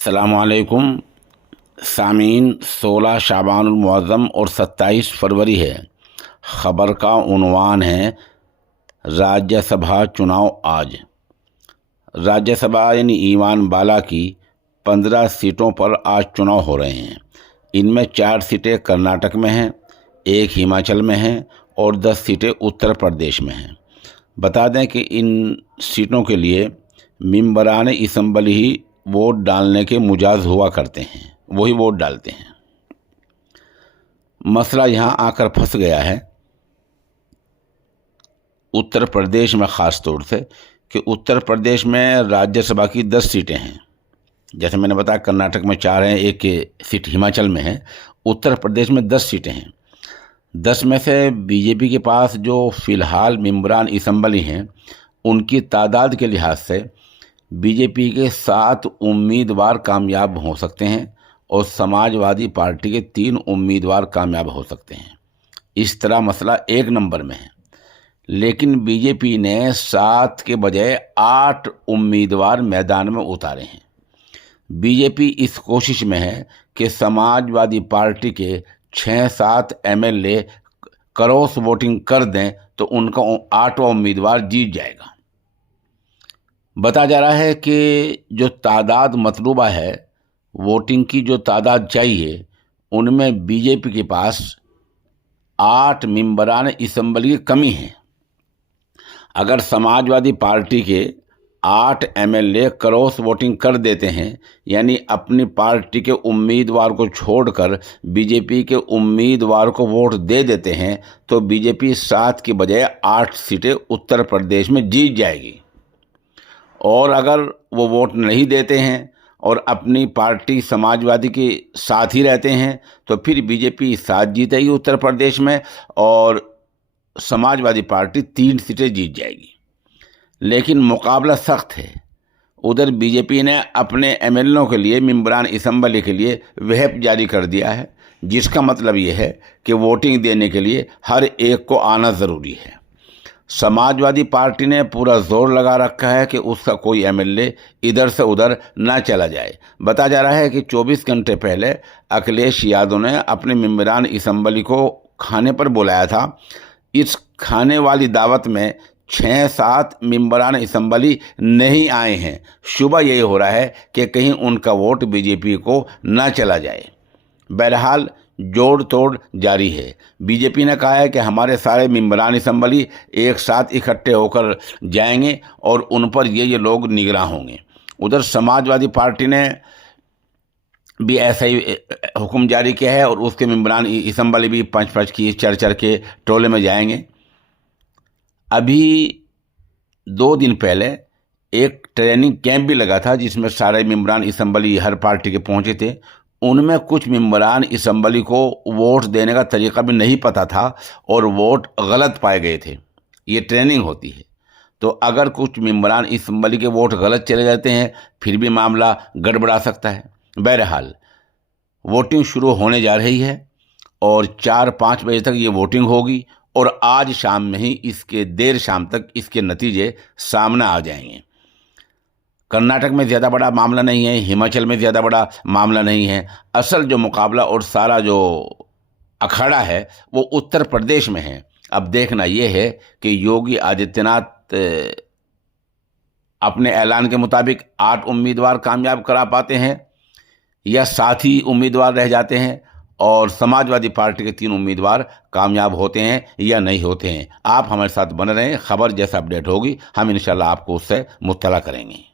अस्सलामुअलैकुम सामीन। 16 शाबानुल मुअज़्ज़म और 27 फरवरी है। ख़बर का उन्वान है राज्यसभा चुनाव आज। राज्यसभा यानी ईमान बाला की 15 सीटों पर आज चुनाव हो रहे हैं। इनमें 4 सीटें कर्नाटक में हैं, 1 हिमाचल में है और 10 सीटें उत्तर प्रदेश में हैं। बता दें कि इन सीटों के लिए मेंबरान असम्बली ही वोट डालने के मुजाज हुआ करते हैं, वही वोट डालते हैं। मसला यहाँ आकर फंस गया है उत्तर प्रदेश में, ख़ास तौर से कि उत्तर प्रदेश में राज्यसभा की 10 सीटें हैं। जैसे मैंने बताया कर्नाटक में 4 हैं, 1 सीट हिमाचल में है। उत्तर प्रदेश में 10 सीटें हैं। 10 में से बीजेपी के पास जो फ़िलहाल मेंबरान असम्बली हैं उनकी तादाद के लिहाज से बीजेपी के 7 उम्मीदवार कामयाब हो सकते हैं और समाजवादी पार्टी के 3 उम्मीदवार कामयाब हो सकते हैं। इस तरह मसला 1 नंबर में है। लेकिन बीजेपी ने 7 के बजाय 8 उम्मीदवार मैदान में उतारे हैं। बीजेपी इस कोशिश में है कि समाजवादी पार्टी के 6-7 एमएलए क्रॉस वोटिंग कर दें तो उनका 8वां उम्मीदवार जीत जाएगा। बताया जा रहा है कि जो तादाद मतलूबा है, वोटिंग की जो तादाद चाहिए, उनमें बीजेपी के पास 8 मेंबरान असम्बली की कमी है। अगर समाजवादी पार्टी के 8 एमएलए क्रॉस वोटिंग कर देते हैं, यानी अपनी पार्टी के उम्मीदवार को छोड़कर बीजेपी के उम्मीदवार को वोट दे देते हैं, तो बीजेपी 7 की बजाय 8 सीटें उत्तर प्रदेश में जीत जाएगी। और अगर वो वोट नहीं देते हैं और अपनी पार्टी समाजवादी के साथ ही रहते हैं तो फिर बीजेपी 7 जीतेगी उत्तर प्रदेश में और समाजवादी पार्टी 3 सीटें जीत जाएगी। लेकिन मुकाबला सख्त है। उधर बीजेपी ने अपने एमएलए के लिए, मेंबरान असम्बली के लिए व्हिप जारी कर दिया है, जिसका मतलब ये है कि वोटिंग देने के लिए हर एक को आना ज़रूरी है। समाजवादी पार्टी ने पूरा जोर लगा रखा है कि उसका कोई एमएलए इधर से उधर ना चला जाए। बताया जा रहा है कि 24 घंटे पहले अखिलेश यादव ने अपने मेंबरान असम्बली को खाने पर बुलाया था। इस खाने वाली दावत में 6-7 मेंबरान असम्बली नहीं आए हैं। शुबा यही हो रहा है कि कहीं उनका वोट बीजेपी को ना चला जाए। बहरहाल जोड़ तोड़ जारी है। बीजेपी ने कहा है कि हमारे सारे मेंबरान असम्बली एक साथ इकट्ठे होकर जाएंगे और उन पर ये लोग निगरान होंगे। उधर समाजवादी पार्टी ने भी ऐसा ही हुक्म जारी किया है और उसके मेंबरान असम्बली भी 5-5 की चढ़ के टोले में जाएंगे। अभी 2 दिन पहले एक ट्रेनिंग कैंप भी लगा था जिसमें सारे मेंबरान असम्बली हर पार्टी के पहुंचे थे। उनमें कुछ मेंबरान असम्बली को वोट देने का तरीका भी नहीं पता था और वोट गलत पाए गए थे। ये ट्रेनिंग होती है। तो अगर कुछ मेंबरान असम्बली के वोट गलत चले जाते हैं फिर भी मामला गड़बड़ा सकता है। बहरहाल वोटिंग शुरू होने जा रही है और 4-5 बजे तक ये वोटिंग होगी और आज शाम में ही देर शाम तक इसके नतीजे सामने आ जाएंगे। कर्नाटक में ज़्यादा बड़ा मामला नहीं है, हिमाचल में ज़्यादा बड़ा मामला नहीं है। असल जो मुकाबला और सारा जो अखाड़ा है वो उत्तर प्रदेश में है। अब देखना ये है कि योगी आदित्यनाथ अपने ऐलान के मुताबिक 8 उम्मीदवार कामयाब करा पाते हैं या 7 ही उम्मीदवार रह जाते हैं और समाजवादी पार्टी के 3 उम्मीदवार कामयाब होते हैं या नहीं होते हैं। आप हमारे साथ बने रहें। खबर जैसा अपडेट होगी हम इंशाल्लाह आपको उससे मुत्तला करेंगे।